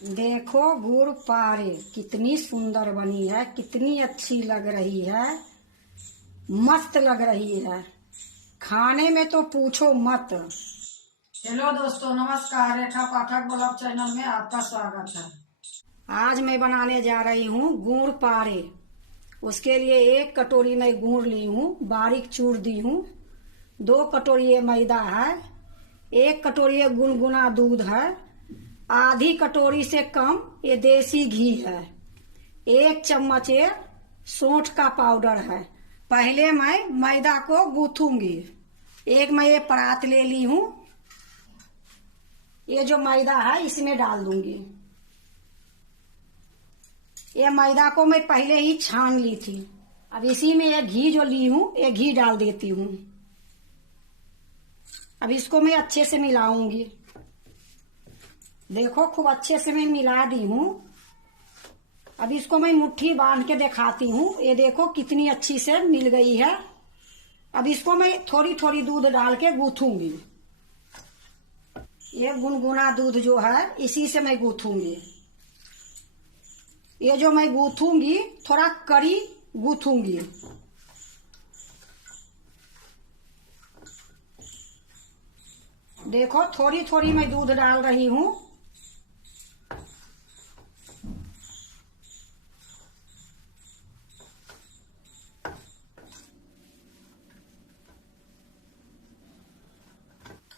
देखो गुड़ पारे कितनी सुंदर बनी है, कितनी अच्छी लग रही है, मस्त लग रही है। खाने में तो पूछो मत। हेलो दोस्तों, नमस्कार। रेखा पाठक ब्लॉग चैनल में आपका स्वागत है। आज मैं बनाने जा रही हूँ गुड़ पारे। उसके लिए 1 कटोरी मैं गुड़ ली हूँ, बारीक चूर दी हूँ। 2 कटोरी ये मैदा है। 1 कटोरी ये गुनगुना दूध है। आधी कटोरी से कम ये देसी घी है। 1 चम्मच ये सौंठ का पाउडर है। पहले मैं मैदा को गूंथूंगी। एक मैं ये परात ले ली हूँ। ये जो मैदा है इसमें डाल दूंगी। ये मैदा को मैं पहले ही छान ली थी। अब इसी में ये घी जो ली हूँ, ये घी डाल देती हूँ। अब इसको मैं अच्छे से मिलाऊंगी। देखो खूब अच्छे से मैं मिला दी हूँ। अब इसको मैं मुट्ठी बांध के दिखाती हूँ। ये देखो कितनी अच्छी से मिल गई है। अब इसको मैं थोड़ी थोड़ी दूध डाल के गूंथूंगी। ये गुनगुना दूध जो है इसी से मैं गूंथूंगी। ये जो मैं गूंथूंगी थोड़ा कड़ी गूंथूंगी। देखो थोड़ी थोड़ी मैं दूध डाल रही हूँ।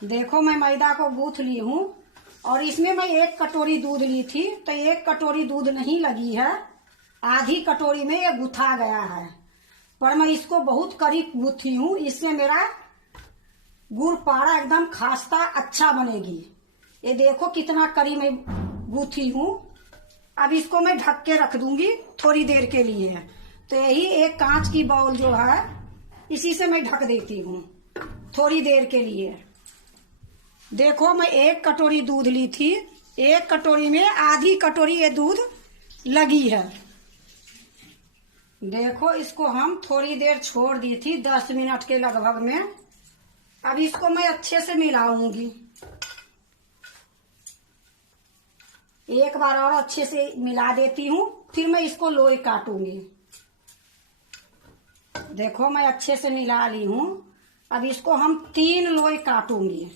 देखो मैं मैदा को गूंथ ली हूँ और इसमें मैं 1 कटोरी दूध ली थी, तो 1 कटोरी दूध नहीं लगी है। आधी कटोरी में ये गूथा गया है। पर मैं इसको बहुत करीब गूथी हूँ, इससे मेरा गुड़ पारा एकदम खास्ता अच्छा बनेगी। ये देखो कितना करीब मैं गूथी हूँ। अब इसको मैं ढक के रख दूंगी थोड़ी देर के लिए। तो यही एक कांच की बाउल जो है इसी से मैं ढक देती हूँ थोड़ी देर के लिए। देखो मैं 1 कटोरी दूध ली थी। 1 कटोरी में आधी कटोरी ये दूध लगी है। देखो इसको हम थोड़ी देर छोड़ दी थी, 10 मिनट के लगभग में। अब इसको मैं अच्छे से मिलाऊंगी। एक बार और अच्छे से मिला देती हूँ, फिर मैं इसको लोई काटूंगी। देखो मैं अच्छे से मिला ली हूँ। अब इसको हम 3 लोई काटूंगी।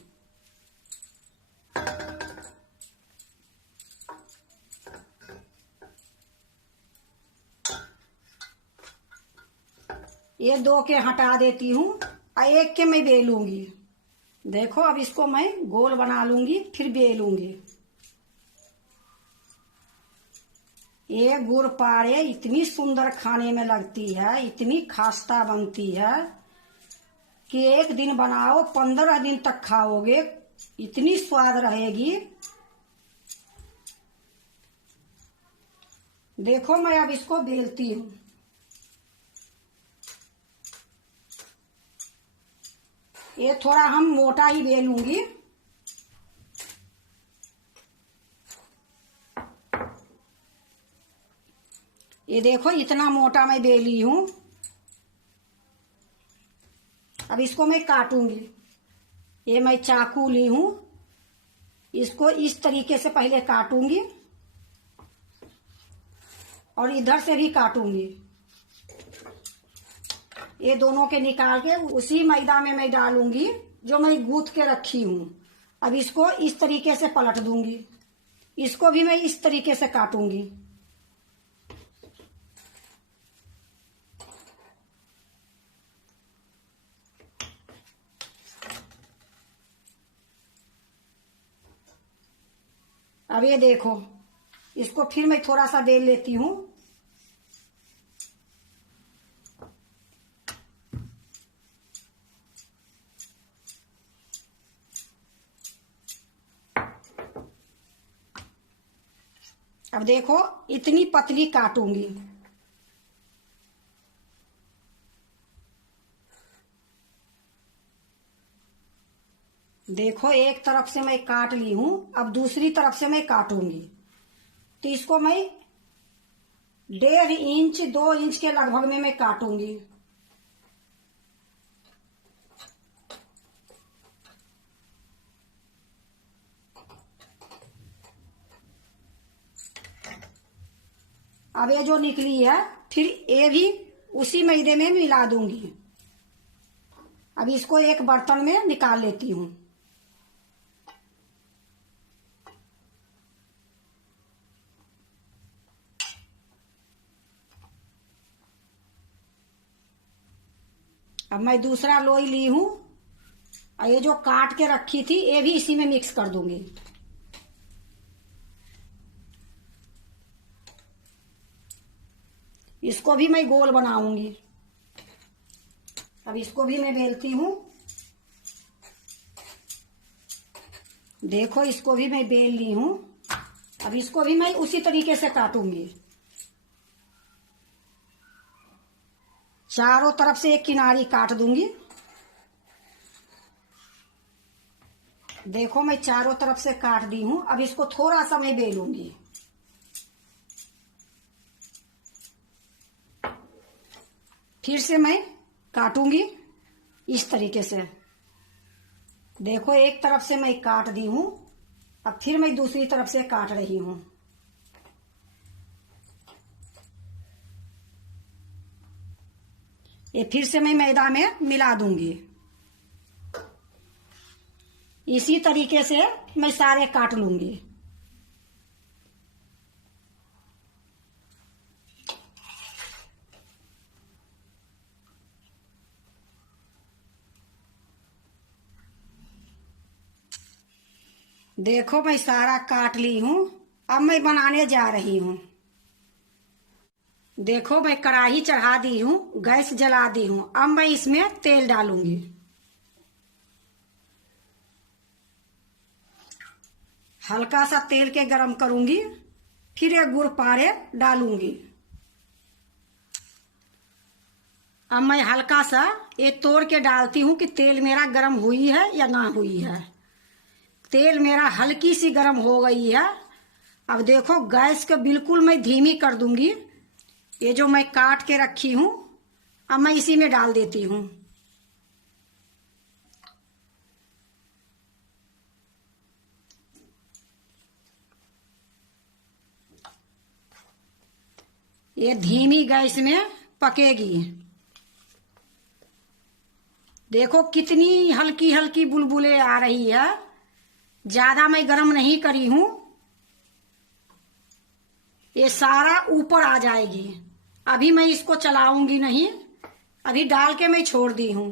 ये 2 के हटा देती हूँ और 1 के मैं बेलूंगी। देखो अब इसको मैं गोल बना लूंगी, फिर बेलूंगी। ये गुड़ पारे इतनी सुंदर खाने में लगती है, इतनी खास्ता बनती है कि 1 दिन बनाओ 15 दिन तक खाओगे, इतनी स्वाद रहेगी। देखो मैं अब इसको बेलती हूँ। ये थोड़ा हम मोटा ही बेलूंगी। ये देखो इतना मोटा मैं बेली हूं। अब इसको मैं काटूंगी। ये मैं चाकू ली हूं, इसको इस तरीके से पहले काटूंगी और इधर से भी काटूंगी। ये दोनों के निकाल के उसी मैदा में मैं डालूंगी जो मैं गूंथ के रखी हूं। अब इसको इस तरीके से पलट दूंगी। इसको भी मैं इस तरीके से काटूंगी। अब ये देखो, इसको फिर मैं थोड़ा सा बेल लेती हूँ। अब देखो इतनी पतली काटूंगी। देखो एक तरफ से मैं काट ली हूं, अब दूसरी तरफ से मैं काटूंगी। तो इसको मैं 1.5 इंच 2 इंच के लगभग में मैं काटूंगी। अब ये जो निकली है फिर ये भी उसी मैदे में मिला दूंगी। अब इसको एक बर्तन में निकाल लेती हूँ। अब मैं दूसरा लोई ली हूँ और ये जो काट के रखी थी ये भी इसी में मिक्स कर दूंगी। इसको भी मैं गोल बनाऊंगी। अब इसको भी मैं बेलती हूँ। देखो इसको भी मैं बेल ली हूँ। अब इसको भी मैं उसी तरीके से काटूंगी। चारों तरफ से एक किनारी काट दूंगी। देखो मैं चारों तरफ से काट दी हूं। अब इसको थोड़ा सा मैं बेलूंगी। फिर से मैं काटूंगी इस तरीके से। देखो एक तरफ से मैं काट दी हूं। अब फिर मैं दूसरी तरफ से काट रही हूं। ये फिर से मैं मैदा में मिला दूंगी। इसी तरीके से मैं सारे काट लूंगी। देखो मैं सारा काट ली हूं। अब मैं बनाने जा रही हूं। देखो मैं कढ़ाई चढ़ा दी हूं, गैस जला दी हूं। अब मैं इसमें तेल डालूंगी। हल्का सा तेल के गरम करूंगी। फिर ये गुड़ पारे डालूंगी। अब मैं हल्का सा ये तोड़ के डालती हूँ कि तेल मेरा गरम हुई है या ना हुई है। तेल मेरा हल्की सी गरम हो गई है। अब देखो गैस को बिल्कुल मैं धीमी कर दूंगी। ये जो मैं काट के रखी हूँ अब मैं इसी में डाल देती हूँ। ये धीमी गैस में पकेगी। देखो कितनी हल्की हल्की बुलबुले आ रही है। ज्यादा मैं गरम नहीं करी हूं। ये सारा ऊपर आ जाएगी। अभी मैं इसको चलाऊंगी नहीं। अभी डाल के मैं छोड़ दी हूं।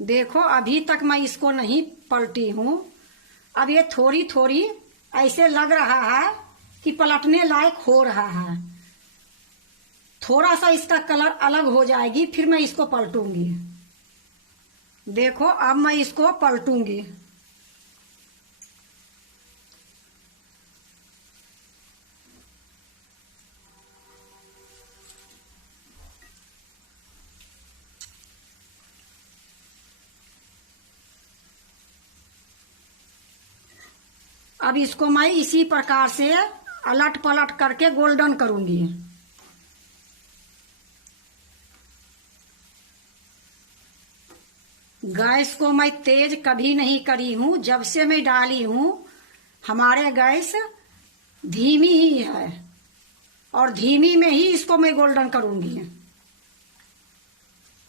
देखो अभी तक मैं इसको नहीं पलटी हूं। अब ये थोड़ी थोड़ी ऐसे लग रहा है कि पलटने लायक हो रहा है। थोड़ा सा इसका कलर अलग हो जाएगी फिर मैं इसको पलटूंगी। देखो अब मैं इसको पलटूंगी। अब इसको मैं इसी प्रकार से अलट पलट करके गोल्डन करूंगी। गैस को मैं तेज कभी नहीं करी हूं। जब से मैं डाली हूं हमारे गैस धीमी ही है और धीमी में ही इसको मैं गोल्डन करूंगी।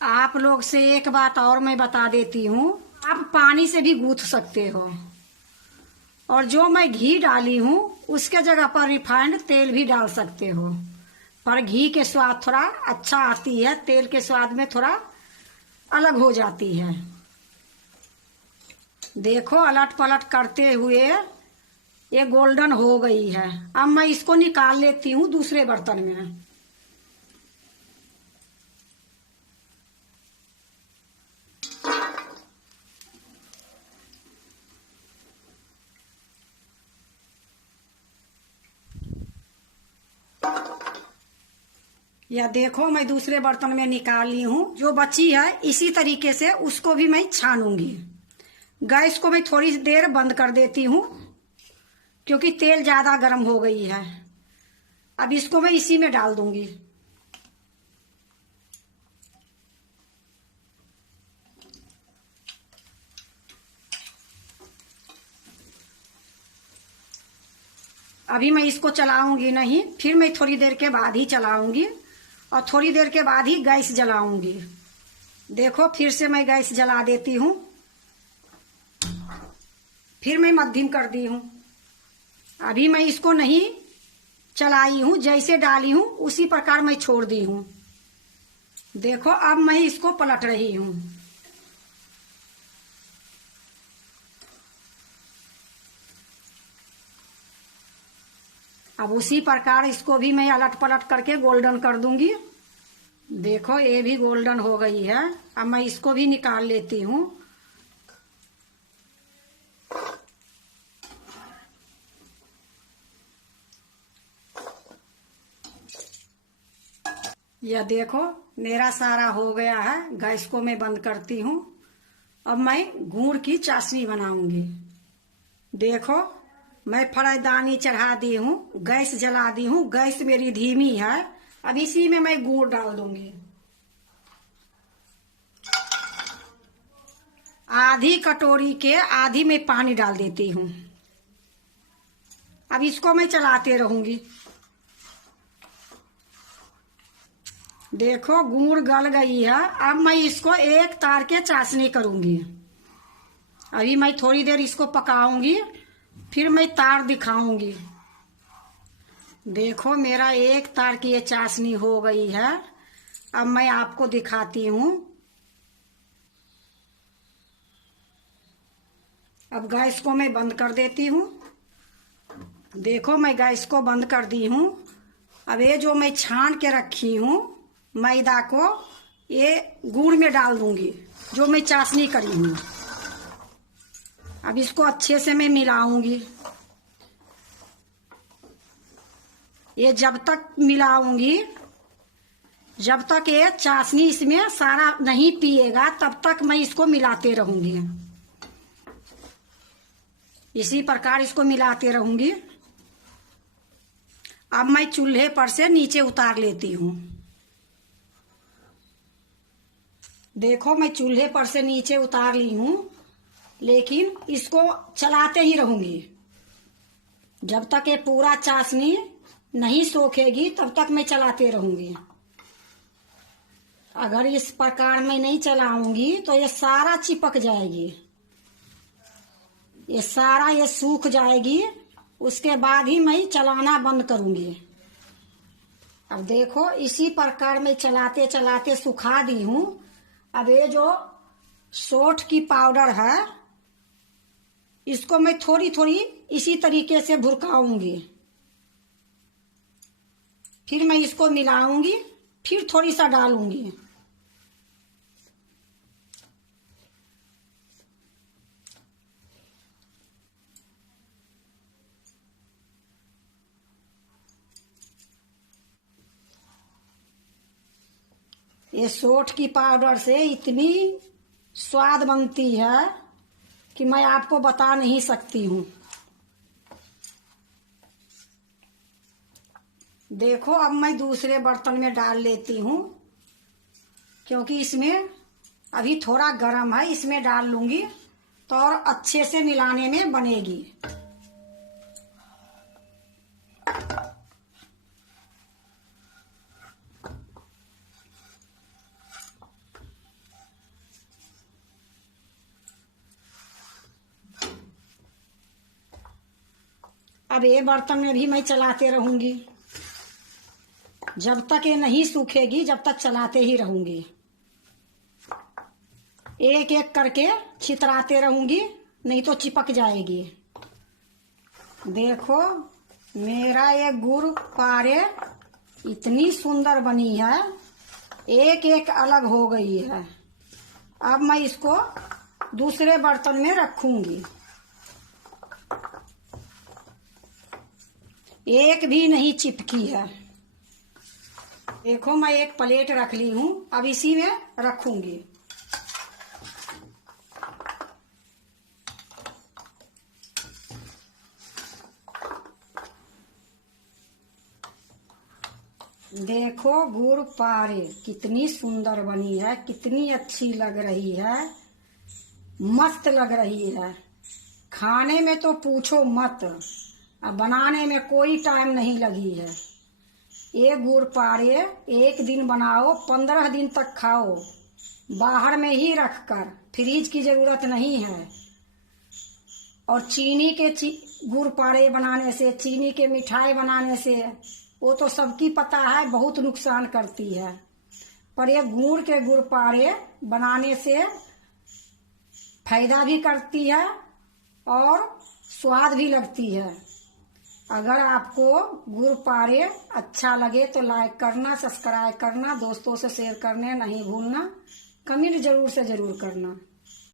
आप लोग से एक बात और मैं बता देती हूं। आप पानी से भी गूंथ सकते हो और जो मैं घी डाली हूं उसके जगह पर रिफाइंड तेल भी डाल सकते हो। पर घी के स्वाद थोड़ा अच्छा आती है। तेल के स्वाद में थोड़ा अलग हो जाती है। देखो अलट पलट करते हुए ये गोल्डन हो गई है। अब मैं इसको निकाल लेती हूँ दूसरे बर्तन में। या देखो मैं दूसरे बर्तन में निकाल ली हूँ। जो बची है इसी तरीके से उसको भी मैं छानूंगी। गैस को मैं थोड़ी देर बंद कर देती हूँ क्योंकि तेल ज्यादा गर्म हो गई है। अब इसको मैं इसी में डाल दूंगी। अभी मैं इसको चलाऊंगी नहीं, फिर मैं थोड़ी देर के बाद ही चलाऊंगी और थोड़ी देर के बाद ही गैस जलाऊंगी। देखो फिर से मैं गैस जला देती हूँ, फिर मैं मध्यम कर दी हूँ। अभी मैं इसको नहीं चलाई हूँ, जैसे डाली हूँ उसी प्रकार मैं छोड़ दी हूँ। देखो अब मैं इसको पलट रही हूँ। अब उसी प्रकार इसको भी मैं अलट पलट करके गोल्डन कर दूंगी। देखो ये भी गोल्डन हो गई है। अब मैं इसको भी निकाल लेती हूँ। यह देखो मेरा सारा हो गया है। गैस को मैं बंद करती हूँ। अब मैं गुड़ की चाशनी बनाऊंगी। देखो मैं फरादानी चढ़ा दी हूँ, गैस जला दी हूँ। गैस मेरी धीमी है। अब इसी में मैं गुड़ डाल दूंगी। आधी कटोरी के आधी मैं पानी डाल देती हूँ। अब इसको मैं चलाते रहूंगी। देखो गुड़ गल गई है। अब मैं इसको एक तार के चाशनी करूंगी। अभी मैं थोड़ी देर इसको पकाऊंगी, फिर मैं तार दिखाऊंगी। देखो मेरा एक तार की ये चाशनी हो गई है। अब मैं आपको दिखाती हूँ। अब गैस को मैं बंद कर देती हूँ। देखो मैं गैस को बंद कर दी हूँ। अब ये जो मैं छान के रखी हूँ मैदा को, ये गुड़ में डाल दूंगी जो मैं चाशनी करी हूँ। अब इसको अच्छे से मैं मिलाऊंगी। ये जब तक मिलाऊंगी, जब तक ये चाशनी इसमें सारा नहीं पिएगा तब तक मैं इसको मिलाते रहूंगी। इसी प्रकार इसको मिलाते रहूंगी। अब मैं चूल्हे पर से नीचे उतार लेती हूँ। देखो मैं चूल्हे पर से नीचे उतार ली हूँ, लेकिन इसको चलाते ही रहूंगी जब तक ये पूरा चाशनी नहीं सोखेगी, तब तक मैं चलाते रहूंगी। अगर इस प्रकार मैं नहीं चलाऊंगी तो ये सारा चिपक जाएगी, ये सारा ये सूख जाएगी। उसके बाद ही मैं चलाना बंद करूंगी। अब देखो इसी प्रकार मैं चलाते चलाते सुखा दी हूँ। अब ये जो सोठ की पाउडर है, इसको मैं थोड़ी थोड़ी इसी तरीके से भुरकाऊंगी। फिर मैं इसको मिलाऊंगी, फिर थोड़ी सा डालूंगी। ये सोठ की पाउडर से इतनी स्वाद बनती है कि मैं आपको बता नहीं सकती हूँ। देखो अब मैं दूसरे बर्तन में डाल लेती हूँ, क्योंकि इसमें अभी थोड़ा गर्म है। इसमें डाल लूंगी तो और अच्छे से मिलाने में बनेगी। अब ये बर्तन में भी मैं चलाते रहूंगी जब तक ये नहीं सूखेगी, जब तक चलाते ही रहूंगी। एक एक करके छितराते रहूंगी, नहीं तो चिपक जाएगी। देखो मेरा ये गुड़ पारे इतनी सुंदर बनी है, एक एक अलग हो गई है। अब मैं इसको दूसरे बर्तन में रखूंगी। एक भी नहीं चिपकी है। देखो मैं एक प्लेट रख ली हूँ, अब इसी में रखूंगी। देखो गुड़ पारे कितनी सुंदर बनी है, कितनी अच्छी लग रही है, मस्त लग रही है। खाने में तो पूछो मत। अब बनाने में कोई टाइम नहीं लगी है। ये गुड़ पारे एक दिन बनाओ, 15 दिन तक खाओ, बाहर में ही रखकर, फ्रिज की जरूरत नहीं है। और चीनी के गुड़ पारे बनाने से, चीनी के मिठाई बनाने से, वो तो सबकी पता है बहुत नुकसान करती है। पर ये गुड़ के गुड़ पारे बनाने से फायदा भी करती है और स्वाद भी लगती है। अगर आपको गुड़ पारे अच्छा लगे तो लाइक करना, सब्सक्राइब करना, दोस्तों से शेयर करने नहीं भूलना, कमेंट जरूर से जरूर करना।